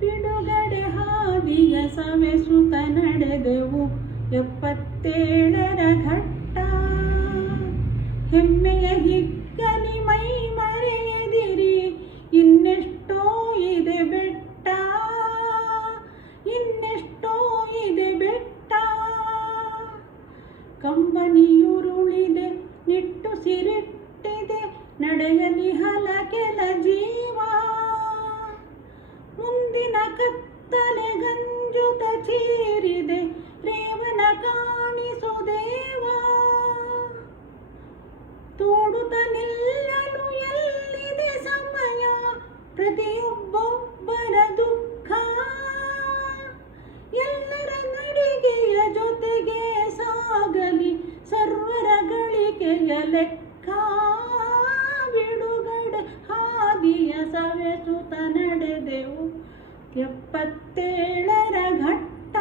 ಬಿಡುಗಡೆ ಹಾದಿಯ ಸವೆಸುತ್ತ ನಡೆದೆವು 77ರ ಘಟ್ಟ. ಹೆಮ್ಮೆಯ ಹಿಗ್ಗಲಿ ಮೈ ಮರೆಯದಿರಿ, ಇನ್ನೆಷ್ಟೋ ಇದೆ ಬೆಟ್ಟ, ಇನ್ನೆಷ್ಟೋ ಇದೆ ಬೆಟ್ಟ. ಕಂಬನಿಯುರುಳಿದೆ ನಿಟ್ಟುಸಿರಿಟ್ಟಿದೆ, ನಡೆಯಲಿ ಹಲಕೆಲ ಜೀವ. ಮುಂದಿನ ಕತ್ತಲೆ ಗಂಜುತ ಚೀರಿದೆ, ರೇವನ ಕಾಣಿಸು ದೇವ. ತೋಡುತ್ತ ನಿಲ್ಲಲು ಎಲ್ಲಿದೆ ಸಮಯ, ಪ್ರತಿಯೊಬ್ಬೊಬ್ಬರ ದುಃಖ. ಎಲ್ಲರ ನಡಿಗೆಯ ಜೊತೆಗೆ ಸಾಗಲಿ ಸರ್ವರ ಗಳಿಕೆಯ ಲೆಕ್ಕ. ಬಿಡುಗಡೆ ಹಾದಿಯ ಸವೆಸುತ್ತ ನಡೆದೆವು 77ರ ಘಟ್ಟ.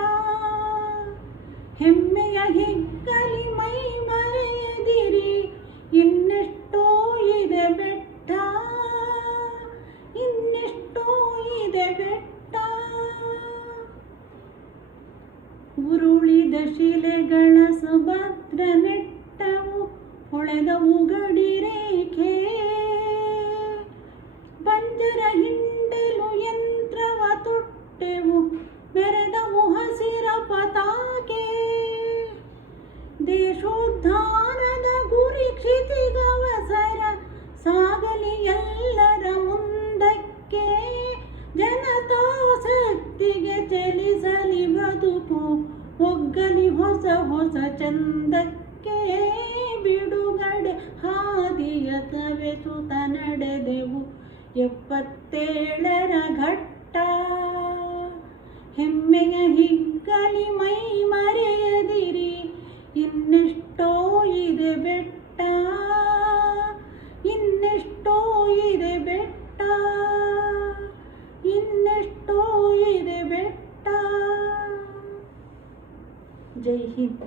ಹೆಮ್ಮೆಯ ಹಿಗ್ಗಲಿ ಮೈ ಮರೆಯದಿರಿ, ಇನ್ನೆಷ್ಟೋ ಇದೆ ಬೆಟ್ಟ, ಇನ್ನೆಷ್ಟೋ ಇದೆ ಬೆಟ್ಟ. ಉರುಳಿದ ಶಿಲೆಗಳ ಸುಭದ್ರ ನೆಟ್ಟವು, ಹೊಳೆದವು ಗಡಿರೇಖೆ. ಬಂಜರ ಹಿಂಡಲು ಯಂತ್ರವ ತೊಟ್ಟೆವು, ಮೆರೆದವು ಹಸಿರ ಪತಾಕೆ. ದೇಶೋದ್ಧಾರದ ಗುರಿ ಕ್ಷಿತಿಗವಸರ, ಸಾಗಲಿ ಎಲ್ಲರ ಮುಂದಕ್ಕೆ. ಜನತಾಸಕ್ತಿಗೆ ಚಲಿಸಲಿ ಬದುಕು, ಒಗ್ಗಲಿ ಹೊಸ ಹೊಸ ಚಂದಕ್ಕೆ. ಬಿಡುಗಡೆ ಹಾದಿಯ ಸವೆಸುತ್ತ ನಡೆದೆವು 77ರ ಘಟ್ಟ. ಹೆಮ್ಮೆಯ ಹಿಗ್ಗಲಿ ಮೈ ಮರೆಯದಿರಿ, ಇನ್ನೆಷ್ಟೋ ಇದೆ ಬೆಟ್ಟ, ಇನ್ನೆಷ್ಟೋ ಇದೆ ಬೆಟ್ಟ, ಇನ್ನೆಷ್ಟೋ ಇದೆ ಬೆಟ್ಟ. ಜೈ ಹಿಂದ್.